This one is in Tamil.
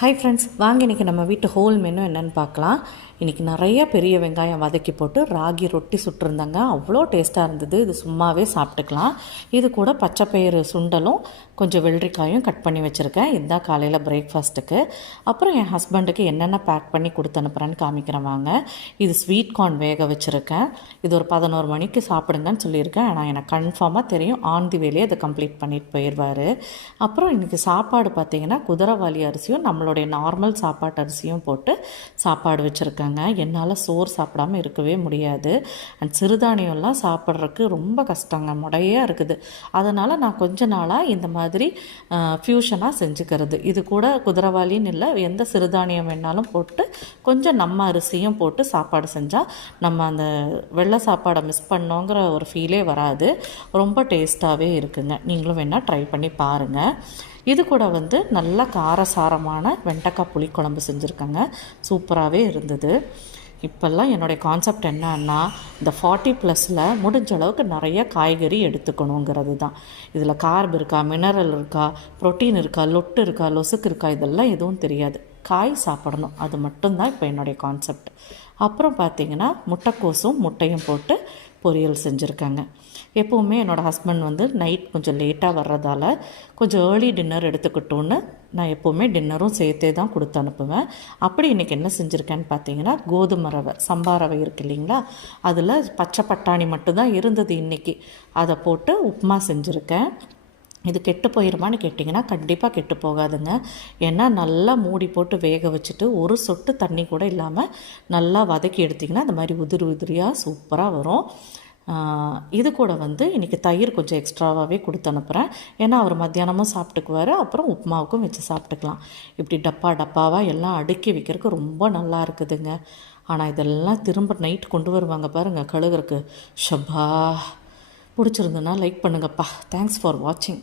ஹாய் ஃப்ரெண்ட்ஸ், வாங்க இன்றைக்கி நம்ம வீட்டு ஹோல் மெனு என்னென்னு பார்க்கலாம். இன்றைக்கி நிறைய பெரிய வெங்காயம் வதக்கி போட்டு ராகி ரொட்டி சுட்டிருந்தாங்க. அவ்வளோ டேஸ்ட்டாக இருந்தது. இது சும்மாவே சாப்பிட்டுக்கலாம். இது கூட பச்சைப்பயிறு சுண்டலும் கொஞ்சம் வெள்ளரிக்காயும் கட் பண்ணி வச்சுருக்கேன். இதுதான் காலையில் பிரேக்ஃபாஸ்ட்டுக்கு. அப்புறம் என் ஹஸ்பண்டுக்கு என்னென்ன பேக் பண்ணி கொடுத்து அனுப்புகிறேன்னு காமிக்கிறேன் வாங்க. இது ஸ்வீட் கார்ன் வேக வச்சுருக்கேன். இது ஒரு 11 மணிக்கு சாப்பிடுங்கன்னு சொல்லியிருக்கேன். ஆனால் எனக்கு கன்ஃபார்மாக தெரியும் ஆன் தி வேலையே அதை கம்ப்ளீட் பண்ணிட்டு போயிடுவார். அப்புறம் இன்றைக்கி சாப்பாடு பார்த்திங்கன்னா குதிரைவாலி அரிசியும் நம்மளுடைய நார்மல் சாப்பாட்டு அரிசியும் போட்டு சாப்பாடு வச்சுருக்கேங்க. என்னால் சோறு சாப்பிடாமல் இருக்கவே முடியாது. அண்ட் சிறுதானியம்லாம் சாப்பிட்றதுக்கு ரொம்ப கஷ்டங்க, முடையாக இருக்குது. அதனால் நான் கொஞ்ச நாளாக இந்த மாதிரி ஃப்யூஷனாக செஞ்சுக்கிறது. இது கூட குதிரைவாலின்னு இல்லை, எந்த சிறுதானியம் வேணாலும் போட்டு கொஞ்சம் நம்ம அரிசியும் போட்டு சாப்பாடு செஞ்சால் நம்ம அந்த வெள்ளை சாப்பாடை மிஸ் பண்ணோங்கிற ஒரு ஃபீலே வராது. ரொம்ப டேஸ்ட்டாகவே இருக்குங்க. நீங்களும் வேணால் ட்ரை பண்ணி பாருங்கள். இது கூட நல்லா காரசாரமான வெண்டைக்காய் புளிக்குழம்பு செஞ்சுருக்கேங்க. சூப்பராகவே இருந்தது. இப்போல்லாம் என்னுடைய கான்செப்ட் என்னன்னா, இந்த 40+ல் முடிஞ்ச அளவுக்கு நிறைய காய்கறி எடுத்துக்கணுங்கிறது தான். இதில் கார்ப் இருக்கா, மினரல் இருக்கா, ப்ரோட்டீன் இருக்கா, லொட்டு இருக்கா, லொசுக்கு இருக்கா, இதெல்லாம் எதுவும் தெரியாது. காய் சாப்பிடணும், அது மட்டும்தான் இப்போ என்னுடைய கான்செப்ட். அப்புறம் பார்த்திங்கன்னா முட்டைக்கோசும் முட்டையும் போட்டு பொரியல் செஞ்சுருக்காங்க. எப்போவுமே என்னோடய ஹஸ்பண்ட் நைட் கொஞ்சம் லேட்டாக வர்றதால கொஞ்சம் ஏர்லி டின்னர் எடுத்துக்கிட்டோன்னு நான் எப்போவுமே டின்னரும் சேர்த்தே தான் கொடுத்து அனுப்புவேன். அப்படி இன்றைக்கி என்ன செஞ்சுருக்கேன்னு பார்த்தீங்கன்னா, கோதுமை ரவை, சம்பா ரவை இருக்குது இல்லைங்களா, அதில் பச்சை பட்டாணி மட்டும்தான் இருந்தது இன்றைக்கி. அதை போட்டு உப்புமா செஞ்சுருக்கேன். இது கெட்டு போயிடுமான்னு கேட்டிங்கன்னா கண்டிப்பாக கெட்டு போகாதுங்க. ஏன்னா நல்லா மூடி போட்டு வேக வச்சுட்டு ஒரு சொட்டு தண்ணி கூட இல்லாமல் நல்லா வதக்கி எடுத்திங்கன்னா அந்த மாதிரி உதிரி உதிரியாக சூப்பராக வரும். இது கூட இன்றைக்கி தயிர் கொஞ்சம் எக்ஸ்ட்ராவாகவே கொடுத்து அனுப்புகிறேன். ஏன்னா அவர் மத்தியானமும் சாப்பிட்டுக்குவார், அப்புறம் உப்புமாவுக்கும் வச்சு சாப்பிட்டுக்கலாம். இப்படி டப்பாவாக எல்லாம் அடுக்கி வைக்கிறதுக்கு ரொம்ப நல்லா இருக்குதுங்க. ஆனால் இதெல்லாம் திரும்ப நைட் கொண்டு வருவாங்க பாருங்கள் கழுகுறக்கு. ஷப்பா! பிடிச்சிருந்துன்னா லைக் பண்ணுங்கப்பா. தேங்க்ஸ் ஃபார் வாட்சிங்.